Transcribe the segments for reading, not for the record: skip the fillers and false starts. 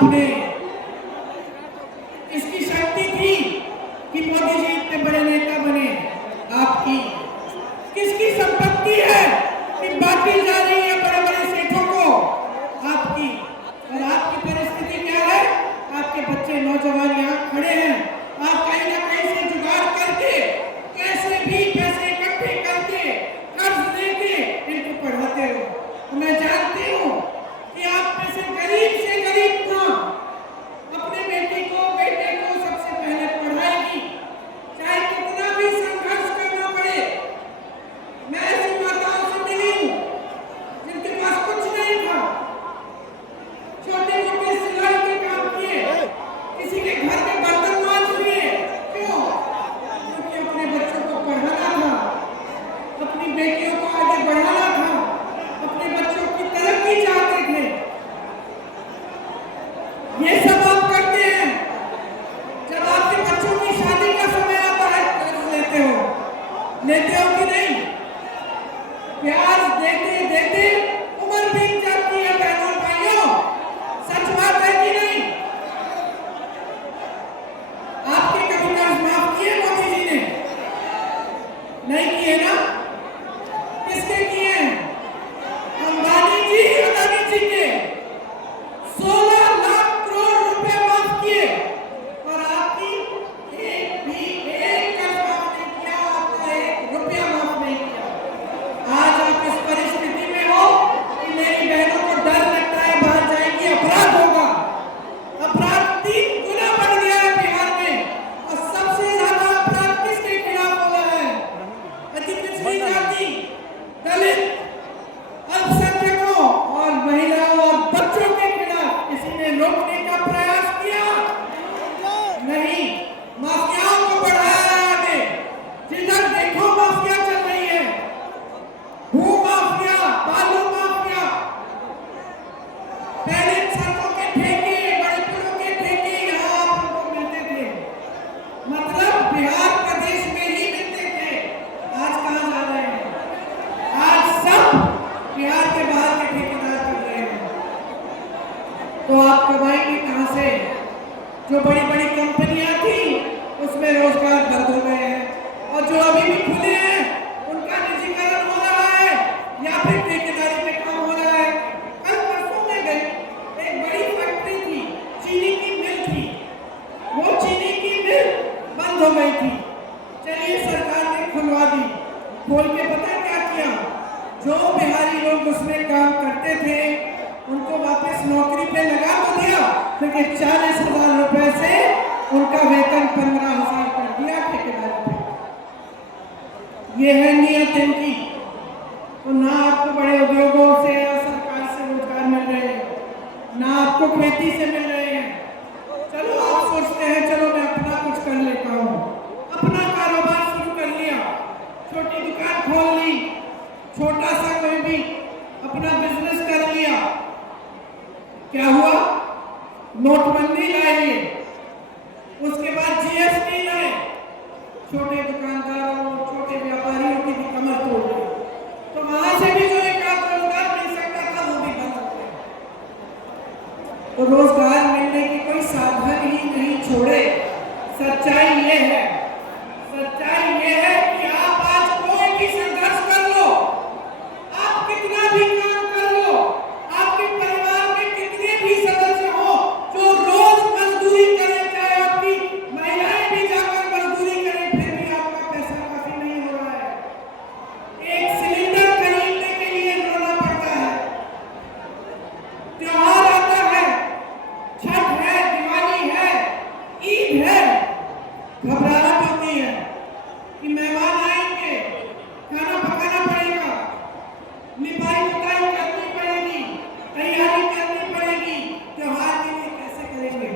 आपने इसकी शक्ति थी कि मोदी जी इतने बड़े नेता बने। आपकी किसकी संपत्ति है कि बांटी जा रही है बड़े बड़े सेठों को? आपकी। और आपकी परिस्थिति क्या है? आपके बच्चे नौजवान यहाँ खड़े हैं, आप कहीं ना कहीं से जुगाड़ करके कैसे भी पैसे इकट्ठे करके कर्ज लेके इनको पढ़ाते हो। मैं जानती हूँ कि आप में से गरीब माँ अपने बेटे को सबसे पहले पढ़ाएगी, चाहे कितना भी संघर्ष करना पड़े। मैं ऐसी माताओं से मिली हूँ जिनके पास कुछ नहीं था, छोटे मोटे सिलाई के काम किए, किसी के घर में बर्तन मांज लिए। क्यों? क्योंकि अपने बच्चों को पढ़ाना था, अपनी बेटियों को आगे बढ़ाना था, अपने बच्चों की तरक्की चाहते थे। ये सब आप करते हैं। जब आपके बच्चों की शादी का समय आता है कर्ज लेते हो कि नहीं? प्यार देते देते उम्र बीत जाती है बहनों भाइयों, सच बात है कि नहीं? आपके कभी कर्ज माफ किए मोदी जी ने? नहीं किए ना? किसके किए? अंबानी जी, अदानी जी के 16 लाख करोड़ रुपए माफ किए और आपकी एक कर्ज माफ नहीं किया, आपका 1 रुपया माफ नहीं किया। आज आप इस परिस्थिति में हो कि मेरी बहनों को डर लगता है बाहर जाएंगी, अपराध होगा। अपराध 3 गुना बढ़ गया है बिहार में और सबसे ज्यादा अपराध किसके खिलाफ हो रहा है? अति पिछड़ी जाति, दलित, अल्पसंख्यकों और महिलाओं और बच्चों के खिलाफ किसी ने रोकने का प्रयास किया? नहीं। माफियाओं को बढ़ाया आगे, जिधर देखो माफिया चल रही है, भू माफिया, बालू माफिया, पहले सड़कों के ठेके, बड़े पुलों के ठेके यहाँ आप लोगों को मिलते थे, मतलब बिहार प्रदेश में ही मिलते थे। आज कहाँ जा रहे हैं? आज सब बिहार के बाहर के ठेकेदार कर रहे हैं। तो आप कमाएंगे कहाँ से? जो बड़ी बड़ी कंपनियां थी उसमें रोजगार बंद हो गए हैं और जो अभी भी खुले हैं उनका निजीकरण हो रहा है या फिर ठेकेदारी में काम हो रहा है। कल परसों में गई, एक बड़ी फैक्ट्री थी, चीनी की मिल थी, वो चीनी की मिल बंद हो गई थी। चलिए सरकार ने खुलवा दी। खोल के पता क्या किया? जो बिहारी लोग उसमें काम करते थे उनको वापस नौकरी पे लगा तो दिया, क्योंकि 40,000 रुपए से उनका वेतन 15,000 कर दिया ठेकेदार पे। ये है नियत इनकी। तो ना आपको बड़े उद्योगों से या सरकार से रोजगार मिल रहे हैं, ना आपको खेती से मिल रहे हैं। चलो आप सोचते हैं चलो मैं अपना कुछ कर लेता हूँ, अपना कारोबार शुरू कर लिया, छोटी दुकान खोल ली, छोटा सा कोई भी अपना बिजनेस कर लिया। क्या हुआ? नोटबंदी लाए, उसके बाद जीएसटी लाए, छोटे दुकानदारों, छोटे व्यापारियों की भी कमर तोड़ दी। तो वहां से भी जो एक रोजगार मिल सकता था वो भी बंद हो गया। तो रोजगार मिलने की कोई साधन ही नहीं छोड़े। सच्चाई ये है, सच्चाई ये है कि आप आज कोई भी संघर्ष कर लो, आप कितना भी काम कर लो, आपके परिवार में कितने भी सदस्य हो जो रोज मजदूरी करें, चाहे आपकी महिलाएं भी जाकर मजदूरी करें, फिर भी आपका पैसा काफी नहीं हो रहा है। एक सिलेंडर खरीदने के लिए रोना पड़ता है। त्योहार आता है, छठ है, दिवाली है, ईद है, घबराहट होती है कि मेहमान आएंगे, खाना पकाना पड़ेगा, लिपाई पुताई करनी पड़ेगी, तैयारी करनी पड़ेगी, त्योहार के लिए कैसे करेंगे?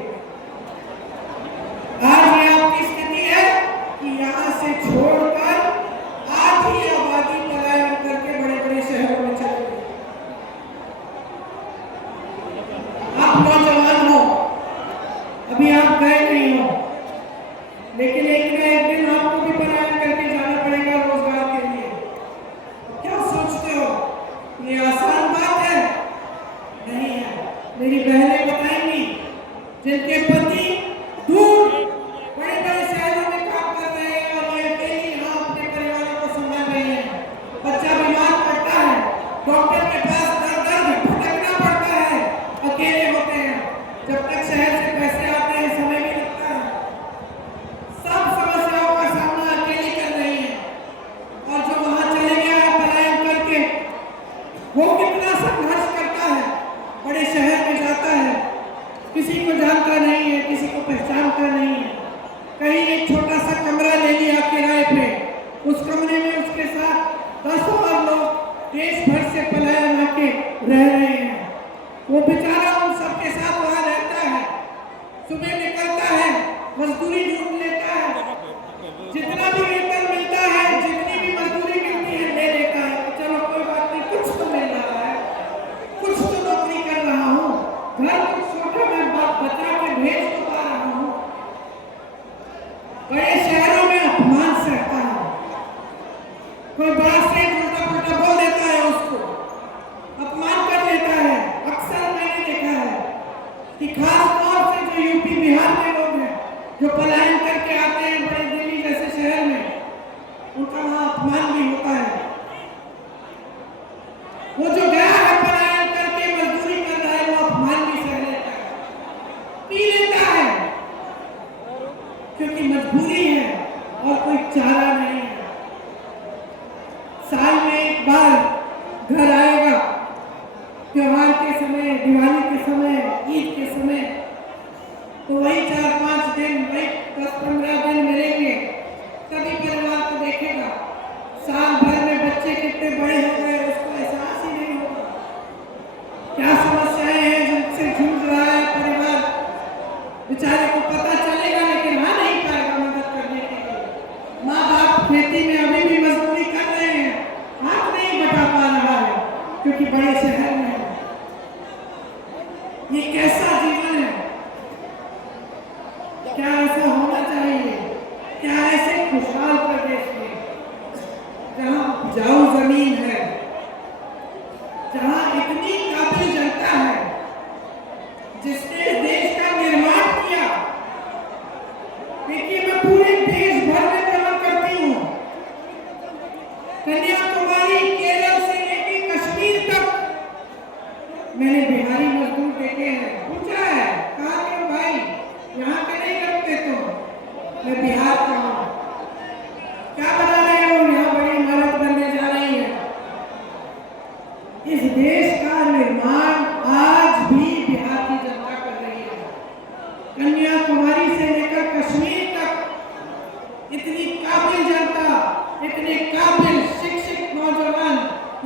आज ये आपकी स्थिति है कि यहाँ से छोड़कर आधी आबादी पलायन करके बड़े बड़े शहरों में चले गए। आप नौजवान हो, अभी आप गए नहीं हो, लेकिन एक ना एक दिन आपको भी पलायन करके जाना पड़ेगा रोजगार के लिए। क्या सोचते हो ये आसान बात है? नहीं है। मेरी बहनें बताएंगी जिनके पति दूर बड़े बड़े शहरों में काम कर रहे हैं और ये अकेली यहाँ अपने परिवारों को संभाल रही है। बच्चा बीमार पड़ता है, डॉक्टर के पास दर दर भटकना पड़ता है, अकेले होते हैं। जब तक शहर से पैसे आते हैं समय भी लगता है। सब समस्याओं का सामना अकेली कर रही है। और जो वहां चले गया है पलायन करके, वो कितना संघर्ष करता है, बड़े शहर में जाता है, किसी को जानता नहीं है, किसी को पहचानता नहीं है। कहीं एक छोटा सा कमरा ले लिया किराए पे, उस कमरे में उसके साथ 10 और लोग देश भर से पलायन आके रह रहे हैं। वो बेचारा उन सबके साथ वहां रहता है, सुबह निकलता है, मजदूरी ढूंढ लेता है, जितना भी वेतन मिलता है, जितनी भी मजदूरी मिलती है ले लेता है। चलो कोई बात नहीं, कुछ तो मिल रहा है, कुछ तो नौकरी कर रहा हूँ, घर कुछ छोटा मैं बचा के भेज तो पा रहा हूँ। बड़े शहरों में अपमान सहता है, कोई बड़ा सेठ उल्टा पुल्टा बोल देता है, उसको अपमान कर लेता है। अक्सर मैंने देखा है कि खास तौर से जो यूपी बिहार के लोग हैं, जो पलायन करके आते हैं बड़े दिल्ली जैसे शहर में, उनका वहां अपमान भी होता है। वो जो गया है पलायन करके मजदूरी कर रहा है, वो अपमान भी सह लेता है, पी लेता है, क्योंकि मजबूरी है और कोई चारा नहीं है। साल में एक बार घर आएगा, त्योहार के समय, दिवाली के समय, ईद के समय, तो वही 4-5 दिन, वही 10-15 दिन मिलेंगे, तभी परिवार को देखेगा। साल भर में बच्चे कितने बड़े हो गए उसको एहसास ही नहीं होगा। क्या समस्याएं हैं जिनसे जूझ रहा है परिवार, बेचारे को पता चलेगा, लेकिन आ नहीं पाएगा मदद करने के लिए। माँ बाप खेती में अभी भी मजदूरी कर रहे हैं, हाथ नहीं बटा पा रहा है, क्योंकि बड़े शहर में है। ये कैसा जीवन है? क्या ऐसा होना चाहिए? क्या ऐसे खुशहाल प्रदेश में, जहाँ उपजाऊ जमीन है, जहाँ इतनी काबिल जनता है, जिसने देश का निर्माण किया। देखिए, मैं पूरे देश भर में भ्रमण करती हूँ, कन्याकुमारी, केरल से लेकर कश्मीर तक मैंने बिहारी मजदूर देखे हैं। पूछा है, कहा के भाई यहाँ के नहीं करते तो? मैं बिहार का हूँ। क्या बना रहे हो? यहाँ बड़ी इमारत बनने जा रही है। इस देश का निर्माण आज भी बिहार की जनता कर रही है। कन्याकुमारी से लेकर कश्मीर तक इतनी काबिल जनता, इतने काबिल शिक्षित नौजवान,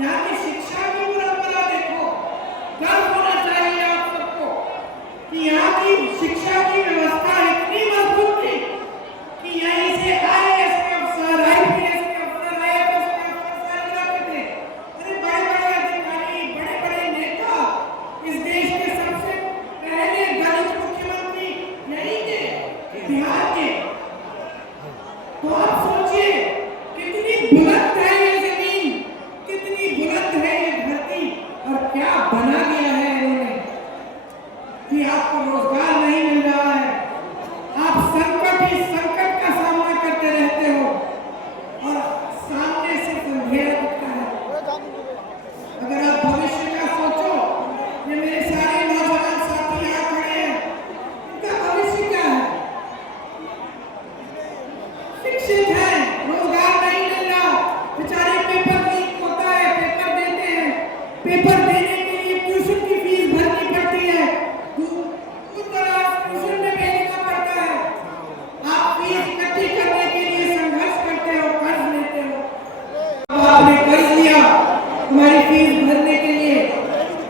यहाँ की शिक्षा की परंपरा देखो। गर्व होना चाहिए आप सबको कि यहाँ की शिक्षा की व्यवस्था इतनी मजबूत थी कि यहीं से IAS के अफसर, IPS के अफसर, IFS के अफसर सारे जाते थे। अरे बड़े बड़े अधिकारी, बड़े बड़े नेता, इस देश के सबसे पहले दलित मुख्यमंत्री यहीं थे, बिहार के। तो आप सोचिए कितनी बुलंद है ये जमीन, कितनी बुलंद है ये धरती, और क्या बना दिया है इन्होंने कि आपको रोजगार नहीं मिल रहा है। आप संकट ही संकट का सामना करते रहते हो और सामने से अंधेरा दिखता है। अगर आप भविष्य का सोचो, ये मेरे सारे नौजवान साथी यहाँ खड़े हैं, इनका भविष्य क्या है? शिक्षित है, रोजगार नहीं मिल रहा, बेचारे पेपर लीक होता है, पेपर देते हैं, पेपर देने के लिए ट्यूशन की फीस भरनी पड़ती है, दूर दराज ट्यूशन में भेजना पड़ता है। आप फीस इकट्ठी करने के लिए संघर्ष करते हो, कर्ज लेते हो। आपने कर्ज लिया हमारी फीस भरने के लिए,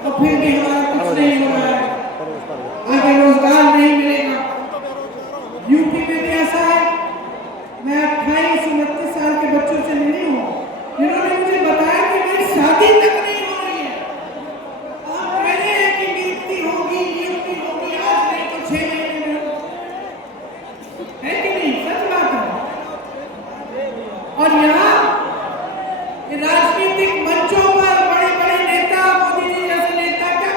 और फिर भी हमारा कुछ नहीं हो रहा है, आगे रोजगार नहीं मिलेगा। यूपी में भी ऐसा है। मैं 28-29 साल के बच्चों से मिली हूँ, जिन्होंने मुझे बताया कि मेरी शादी तक नहीं हो रही है। आप कह रहे हैं कि नियुक्ति होगी, नियुक्ति होगी, आज नहीं तो 6 महीने में है कि नहीं? सच बात है। और यहाँ राजनीतिक मंचों पर बड़े बड़े नेता, मोदी जी जैसे नेता क्या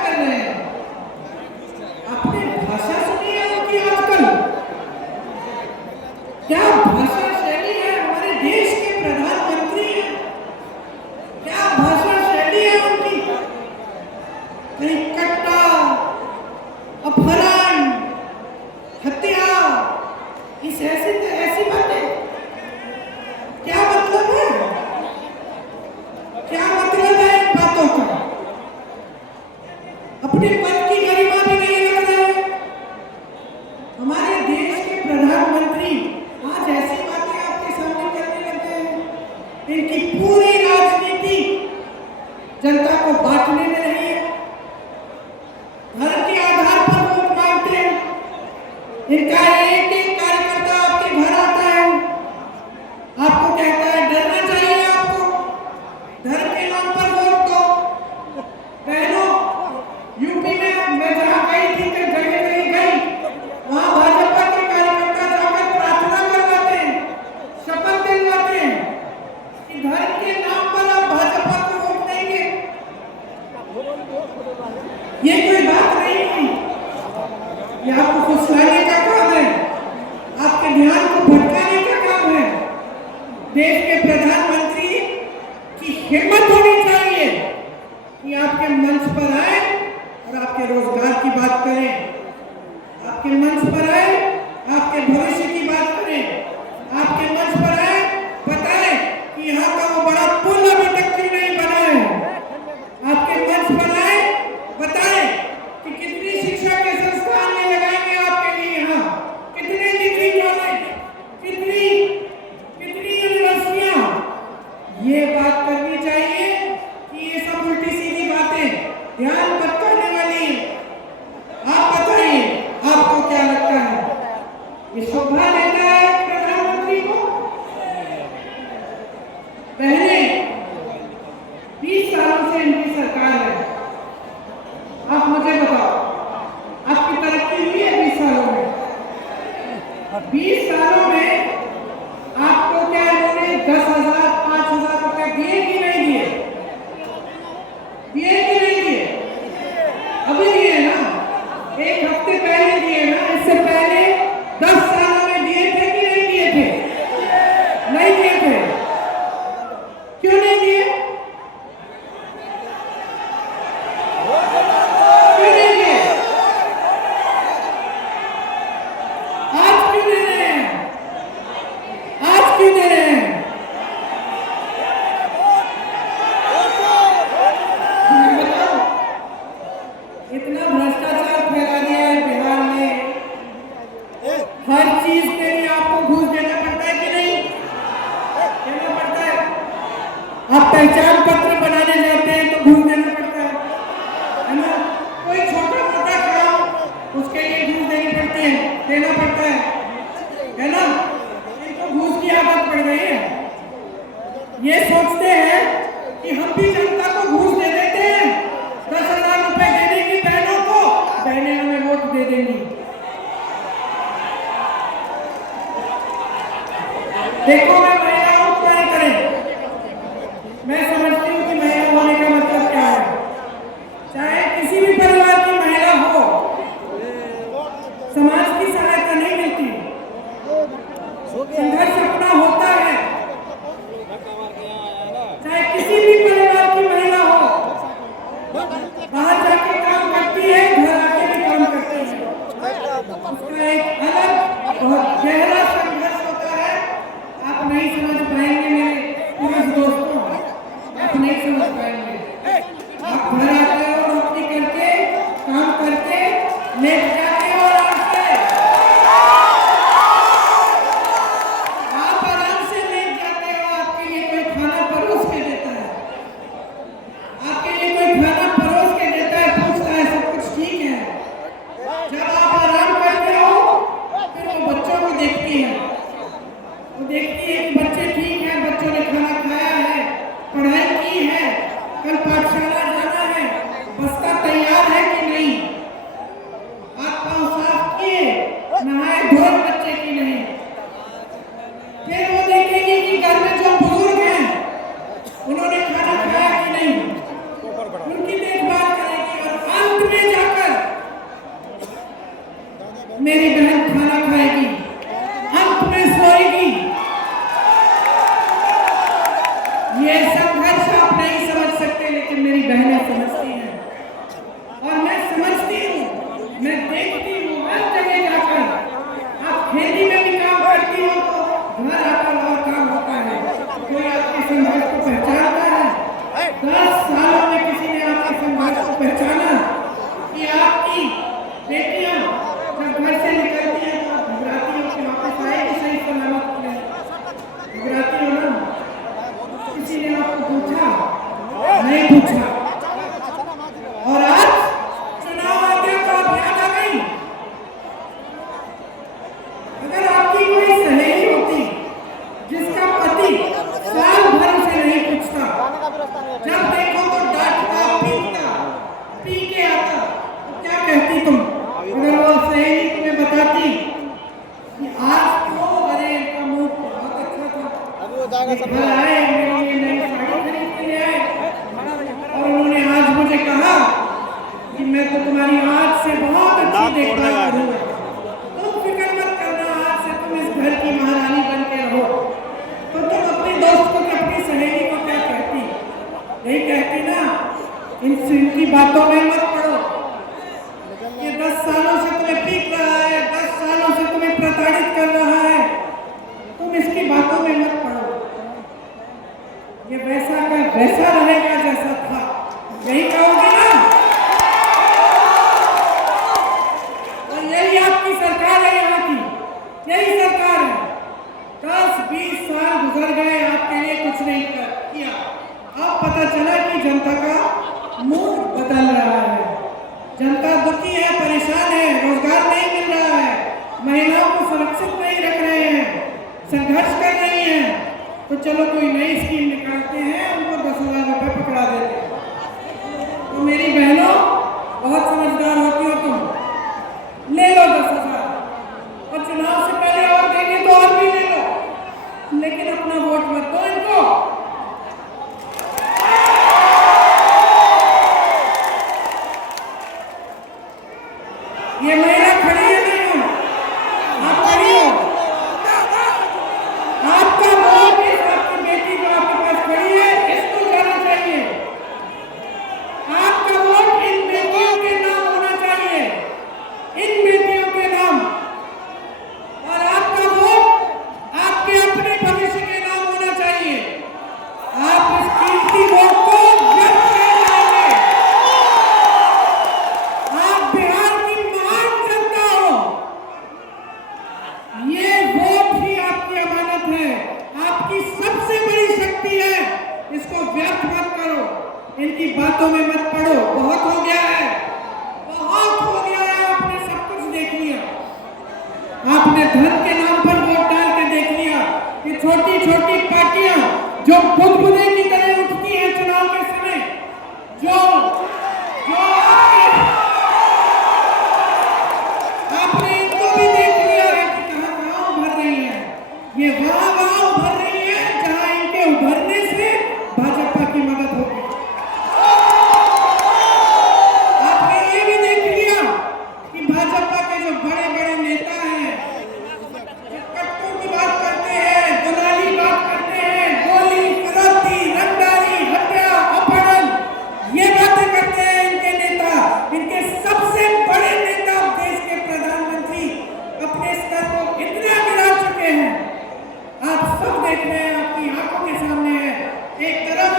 अपने पद की गरिमा भी नहीं रख रहे हैं। हमारे देश के प्रधानमंत्री आज ऐसी बातें आपके सामने करने लगते हैं। इनकी पूरी राजनीति जनता को बांटने में रही है, धर्म के आधार पर वोट मांगते हैं। इनका एक एक कार्यकर्ता आपके घर आता है, आपको कहता है डरना चाहिए, आपको धर्म के नाम पर वोट दो। बहनों, यूपी में मैं जहां गई थी, जगह गई वहां भाजपा के कार्यकर्ता जाकर प्रार्थना करवाते हैं, शपथ दिलवाते हैं कि धर्म के नाम पर आप भाजपा को वोट देंगे। ये कोई बात नहीं है, ये आपको फुसलाने का काम है, आपके ध्यान को भटकाने का काम है। देश के प्रधानमंत्री की हिम्मत होनी चाहिए कि आपके मंच पर आए और आपके रोजगार की बात करें, आपके मंच पर आए आपके भविष्य की बात करें, आपके मंच पर आए बताएं कि यहाँ का वो बड़ा पुल अभी तक क्यों नहीं बना है। आपके मंच पर आए बताएं कि कितनी शिक्षा के संस्थान में लगाएंगे आपके लिए, यहाँ कितने डिग्री कॉलेज, कितनी यूनिवर्सिटियां। ये बात करनी चाहिए कि ये सब उल्टी सीधी बातें ध्यान भटकाने वाली। आप बताइए, आपको क्या लगता है, ये शोभा देता है प्रधानमंत्री को? पहले 20 सालों से इनकी सरकार है, आप मुझे बताओ आपकी तरक्की हुई है 20 सालों में? 20 सालों में आपको क्या इन्होंने 10,000 5,000 रुपए दिए कि नहीं दिए? दिए कि नहीं दिए? अभी दिए ना, एक हफ्ते पहले दिए ना, इससे पहले 10 सालों में दिए थे कि नहीं दिए थे? नहीं दिए थे। क्यों नहीं दिए? क्यों नहीं दिए? आज क्यों दे रहे हैं? आज क्यों दे रहे हैं? बताओ, इतना भ्रष्टाचार फैला दिया है बिहार में, हर चीज के लिए आपको घूस देना पड़ता है कि नहीं? देना पड़ता है। आप पहचान पत्र बनाने जाते हैं तो घूस देना पड़ता है ना? कोई छोटा मोटा काम उसके लिए घूस देनी पड़ती है, देना पड़ता है ना? इनको घूस की आदत पड़ गई है। ये सोचते हैं कि हम भी जनता को घूस दे देते हैं, 10,000 रुपए दे देंगी बहनों को, बहनें हमें वोट दे देंगी। देखो, मैं महिलाओं को नहीं करें, मैं समझती हूँ कि महिला होने का मतलब क्या है। चाहे किसी भी परिवार की महिला हो, समाज की सहायता नहीं मिलती, संघर्ष अपना होता है। चाहे किसी भी परिवार की महिला हो, बाहर जाके काम करती है, घर आके भी काम करती है, उसका एक अलग बहुत गहरा संघर्ष होता है। आप नहीं समझ पाएंगे मेरे पुरुष दोस्तों, आप नहीं समझ पाएंगे। आप घर आते हो, नौकरी करके, काम करके, लेट जाते हो आराम से, आप आराम से लेट जाते हो। आपके लिए कोई खाना परोस के देता है, आपके लिए कोई खाना परोस के देता है, पूछता है सब कुछ ठीक है। जब आप आराम करते हो फिर वो बच्चों को देखती है, वो देखती है कि बच्चे ठीक हैं, बच्चों ने खाना खाया है, पढ़ाई की है, कल पाठशाला जाना है, बस्ता तैयार है कि नहीं, हाथ पांव साफ किए, नहाए धोए बच्चे की नहीं। फिर वो देखेगी कि घर में जो बुजुर्ग हैं उन्होंने खाना खाया कि नहीं, उनकी देखभाल करेगी और अंत में जाकर मेरी बहन खाना खाएगी, अंत में सोएगी। ये संघर्ष आप नहीं समझ सकते, लेकिन मेरी बहनें समझती हैं और मैं समझती हूँ, मैं देखती हूँ हर जगह जाकर। आप खेती में भी काम करती हो तो घर आकर और काम होता है। कोई आपके संघर्ष को पहचानता है? 10 सालों में किसी ने आपके संघर्ष को पहचाना? कि मैं तो तुम्हारी आज से बहुत अच्छी देखभाल करूंगा, तुम फिक्र मत करना, आज से तुम इस घर की महारानी बन के रहो। तो तुम अपने दोस्त को, अपनी सहेली को क्या कहती? यही कहती ना, इनकी बातों में मत पड़ो, ये 10 सालों से तुम्हें पीट रहा है, 10 सालों से तुम्हें प्रताड़ित कर रहा है, तुम इसकी बातों में मत पड़ो, ये वैसा का वैसा रहेगा जैसा था, यही कहोगे ना? और यही आपकी सरकार है, यहाँ की यही सरकार है। 10-20 साल गुजर गए, आपके लिए कुछ नहीं किया। अब पता चला कि जनता का मूड बदल रहा है, जनता दुखी है, परेशान है, रोजगार नहीं मिल रहा है, महिलाओं को सुरक्षित नहीं रख रहे हैं, संघर्ष कर रही हैं, तो चलो कोई नई स्कीम निकालते हैं, उनको 10,000 रुपये पकड़ा देते हैं। तो मेरी बहनों, बहुत समझदार होती हो तुम, ले लो 10,000, और चुनाव से पहले और देंगे तो और भी ले लो, लेकिन अपना वोट मत दो इनको। ये महिला खड़ी है, नहीं आप खड़ी हो, आपका वोट इस आपकी बेटी जो आपके पास खड़ी है इसको जाना चाहिए, आपका वोट इन बेटियों के नाम होना चाहिए, इन बेटियों के नाम, और आपका वोट आपके अपने भविष्य के नाम होना चाहिए। आप इस कीमती वोट को व्यर्थ नहीं जाएंगे। आप बिहार की महान जनता हो, ये वोट ही आपकी अमानत है, आपकी सबसे बड़ी शक्ति है, इसको व्यर्थ मत करो, इनकी बातों में मत पड़ो। बहुत हो गया है, बहुत हो गया है, आपने सब कुछ देख लिया, आपने धन के नाम पर वोट डाल के देख लिया कि छोटी छोटी पार्टियां जो बुदबुदे की तरह उठती हैं चुनाव के समय, जो आपने इनको भी देख लिया है कि कहां उभर रही है, ये वहां उभर रही है जहां इनके उभरने से भाजपा की मदद होगी। आपने ये भी देख लिया कि भाजपा के जो बड़े बड़े नेता हैं, जो कट्टू की बात करते हैं, दलाली बात करते हैं, गोली, फिरौती, रंगदारी, हत्या, अपहरण, ये बातें करते हैं इनके नेता, इनके सबसे बड़े नेता देश के प्रधानमंत्री अपने स्तर को इतना गिरा चुके हैं, आप सब देख रहे हैं, आपकी आंखों के सामने है। एक तरफ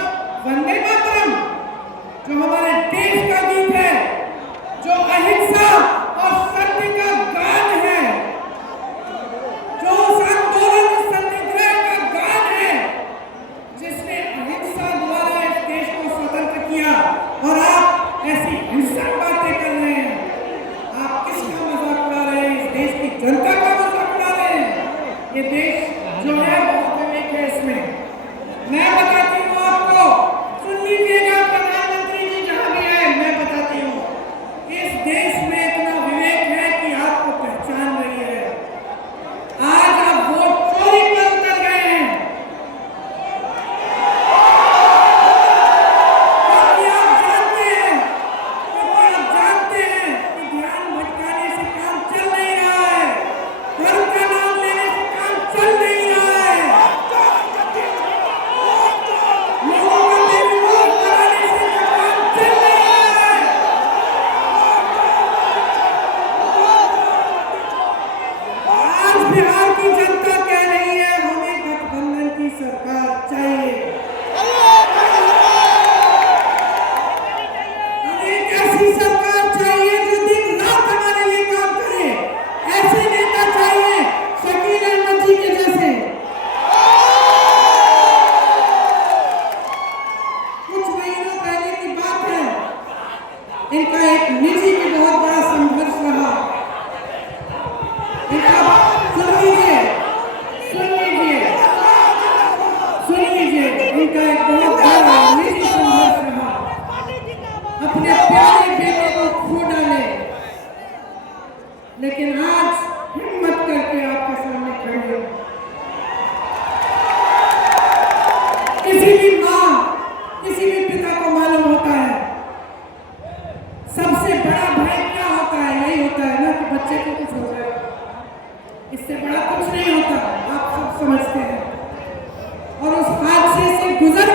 वंदे मातरम जो हमारे देश का गीत है, जो अहिंसा और सत्य का गान है, जो आंदोलन सत्याग्रह का गान है, जिसने अहिंसा द्वारा इस देश को स्वतंत्र किया, और आप ऐसी हिंसक बातें कर रहे हैं। आप किसका मजाक उड़ा रहे हैं? इस देश की जनता का मजाक उड़ा रहे हैं। ये देश जो है बहुत विवेक है इसमें, मैं बताती हूँ आपको, सुन लीजिएगा प्रधानमंत्री जी जहां भी है, मैं बताती हूँ, इस देश में इतना विवेक है कि आपको पहचान रही है। आज आप वोट चोरी पर उतर गए हैं, क्योंकि आप जानते हैं कि ध्यान भटकाने से काम चल नहीं रहा है, धर्म का नाम लेने से काम चल नहीं रहा है, लोगों का बेविरोध कराने से काम चल नहीं रहा है। आज बिहार की जनता कह रही है हमें गठबंधन की सरकार चाहिए, हमें एक ऐसी सरकार चाहिए जो दिन रात हमारे लिए काम करे, ऐसे नेता चाहिए शकील अहमद जी के जैसे। कुछ महीनों पहले की बात है, इनका एक निजी भी बहुत बड़ा संघर्ष रहा, इनका सुन लीजिए, इनका एक बहुत बड़ा निजी संघर्ष रहा, अपने प्यारे बेटे को खो डाले, लेकिन आज हिम्मत करके आपके सामने खड़े हो। किसी भी माँ, किसी भी पिता को मालूम होता है सबसे बच्चे को कुछ हो जाए, इससे बड़ा कुछ नहीं होता, आप सब समझते हैं। और उस हादसे से गुजर